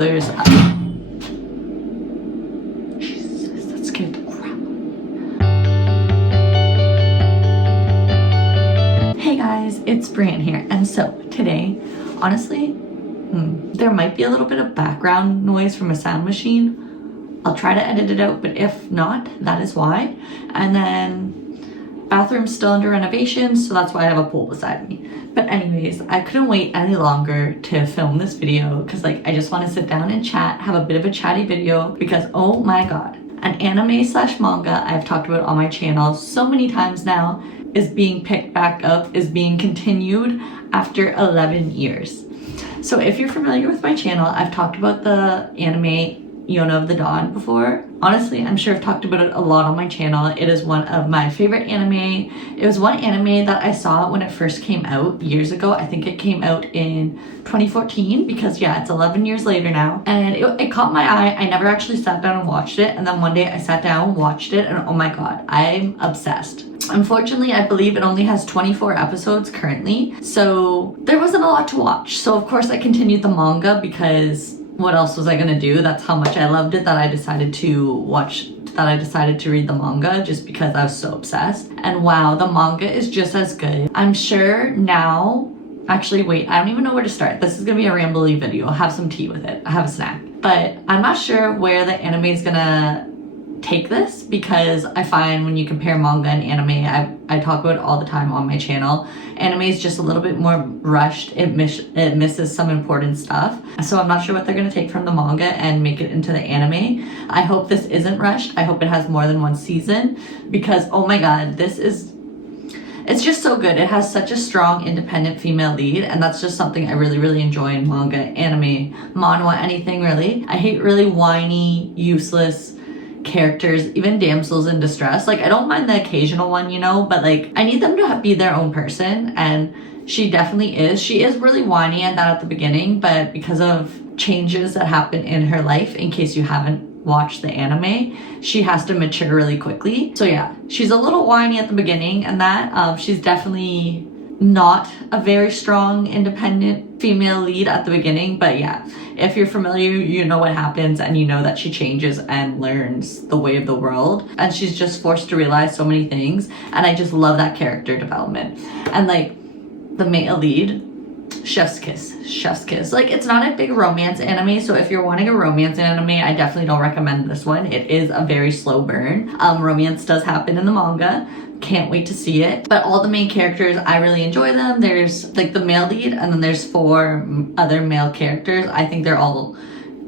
There's Jesus, that scared the crap. Hey guys, it's Brian here, and so today, honestly, there might be a little bit of background noise from a sound machine. I'll try to edit it out, but if not, that is why. And then bathroom's still under renovation, so that's why I have a pool beside me. But anyways, I couldn't wait any longer to film this video because I just want to sit down and chat, have a bit of a chatty video because oh my god, an anime slash manga I've talked about on my channel so many times now is being picked back up, is being continued after 11 years. So if you're familiar with my channel, I've talked about the anime Yona of the Dawn before. Honestly, I'm sure I've talked about it a lot on my channel. It is one of my favorite anime. It was one anime that I saw when it first came out years ago. I think it came out in 2014 because yeah, it's 11 years later now. And it caught my eye. I never actually sat down and watched it. And then one day I sat down, watched it, and oh my god, I'm obsessed. Unfortunately, I believe it only has 24 episodes currently, so there wasn't a lot to watch. So of course I continued the manga because what else was I gonna do? That's how much I loved it that I decided to read the manga just because I was so obsessed. And wow, the manga is just as good. I'm sure now, actually wait, I don't even know where to start. This is gonna be a rambly video. I'll have some tea with it. I have a snack. But I'm not sure where the anime is gonna take this because I find when you compare manga and anime, I talk about it all the time on my channel, anime is just a little bit more rushed. It misses some important stuff. So I'm not sure what they're going to take from the manga and make it into the anime. I hope this isn't rushed. I hope it has more than one season because oh my god, it's just so good. It has such a strong independent female lead, and that's just something I really enjoy in manga, anime, manhwa, anything really. I hate really whiny, useless characters, even damsels in distress. I don't mind the occasional one, you know, but I need them to be their own person, and she definitely is. She is really whiny and that at the beginning, but because of changes that happen in her life, in case you haven't watched the anime, she has to mature really quickly. So yeah, she's a little whiny at the beginning and that she's definitely not a very strong independent female lead at the beginning, but yeah, if you're familiar, you know what happens, and you know that she changes and learns the way of the world, and she's just forced to realize so many things, and I just love that character development. And the male lead, chef's kiss. It's not a big romance anime, so if you're wanting a romance anime, I definitely don't recommend this one. It is a very slow burn. Romance does happen in the manga. Can't wait to see it. But all the main characters, I really enjoy them. There's the male lead, and then there's 4 other male characters. I think they're all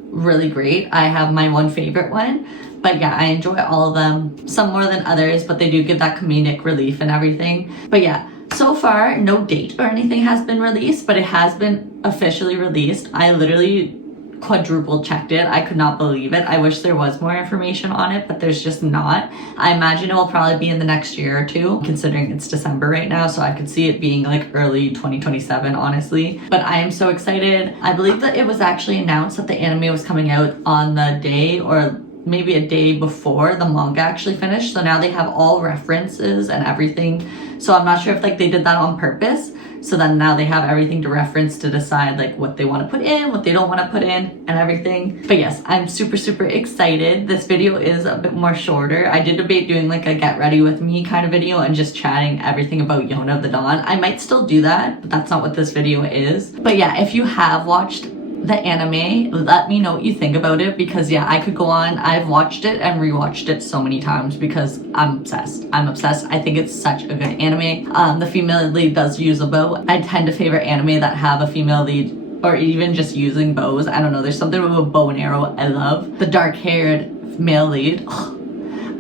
really great. I have my one favorite one, but yeah, I enjoy all of them, some more than others, but they do give that comedic relief and everything. But yeah, so far no date or anything has been released, but it has been officially released. I literally quadruple checked it. I could not believe it. I wish there was more information on it, but there's just not. I imagine it will probably be in the next year or two, considering it's December right now, so I could see it being early 2027, honestly. But I am so excited. I believe that it was actually announced that the anime was coming out on the day or maybe a day before the manga actually finished, so now they have all references and everything. So I'm not sure if they did that on purpose, so then now they have everything to reference to decide what they want to put in, what they don't want to put in, and everything. But yes, I'm super excited. This video is a bit more shorter. I did debate doing a get ready with me kind of video and just chatting everything about Yona of the Dawn. I might still do that, but that's not what this video is. But yeah, if you have watched the anime, let me know what you think about it, because yeah, I could go on. I've watched it and rewatched it so many times because I'm obsessed. I think it's such a good anime. The female lead does use a bow. I tend to favor anime that have a female lead, or even just using bows. I don't know, there's something with a bow and arrow I love. The dark-haired male lead,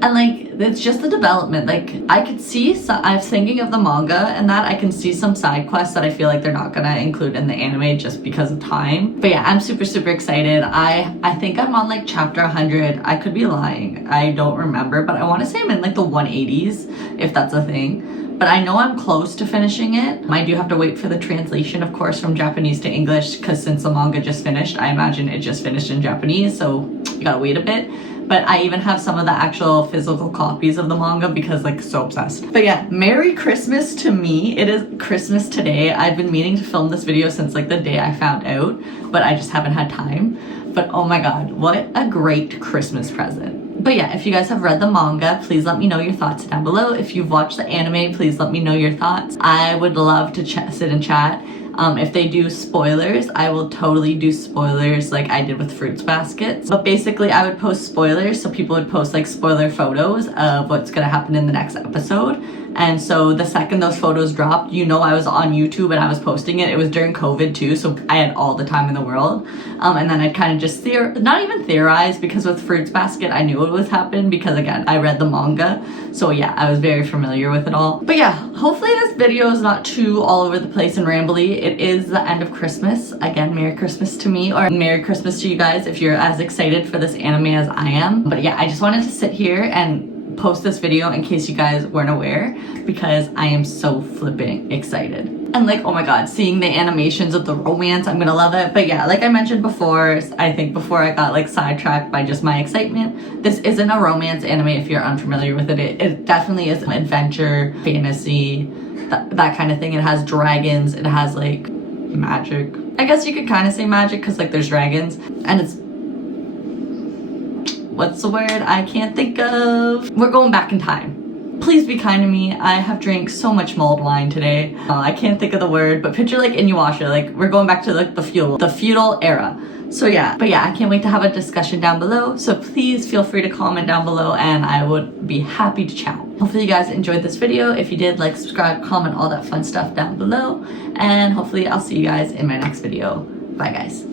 and it's just the development. I could see, I was thinking of the manga and that I can see some side quests that I feel they're not gonna include in the anime just because of time. But yeah, I'm super excited. I think I'm on chapter 100. I could be lying, I don't remember, but I want to say I'm in the 180s, if that's a thing. But I know I'm close to finishing it. I do have to wait for the translation, of course, from Japanese to English, because since the manga just finished, I imagine it just finished in Japanese, so you gotta wait a bit. But I even have some of the actual physical copies of the manga because so obsessed. But yeah, Merry Christmas to me. It is Christmas today. I've been meaning to film this video since the day I found out, but I just haven't had time. but oh my god, what a great Christmas present. But yeah, if you guys have read the manga, please let me know your thoughts down below. If you've watched the anime, please let me know your thoughts. I would love to sit and chat. If they do spoilers, I will totally do spoilers like I did with Fruits Baskets. But basically, I would post spoilers, so people would post like spoiler photos of what's gonna happen in the next episode. And so the second those photos dropped, you know I was on YouTube and I was posting it. It was during COVID too, so I had all the time in the world. And then I'd kind of just not even theorize, because with Fruits Basket, I knew what was happening because again, I read the manga. So yeah, I was very familiar with it all. But yeah, hopefully this video is not too all over the place and rambly. It is the end of Christmas. Again, Merry Christmas to me, or Merry Christmas to you guys if you're as excited for this anime as I am. But yeah, I just wanted to sit here and post this video in case you guys weren't aware, because I am so flipping excited. And like, oh my god, seeing the animations of the romance, I'm gonna love it. But yeah, like I mentioned before, I think before I got like sidetracked by just my excitement, this isn't a romance anime if you're unfamiliar with it. It definitely is an adventure, fantasy, that kind of thing. It has dragons, it has like magic. I guess you could kind of say magic because like there's dragons, and it's, what's the word I can't think of? We're going back in time. Please be kind to me. I have drank so much mulled wine today. I can't think of the word, but picture like Inuyasha, like we're going back to like the feudal era. So yeah, but yeah, I can't wait to have a discussion down below. So please feel free to comment down below and I would be happy to chat. Hopefully you guys enjoyed this video. If you did, like, subscribe, comment, all that fun stuff down below. And hopefully I'll see you guys in my next video. Bye guys.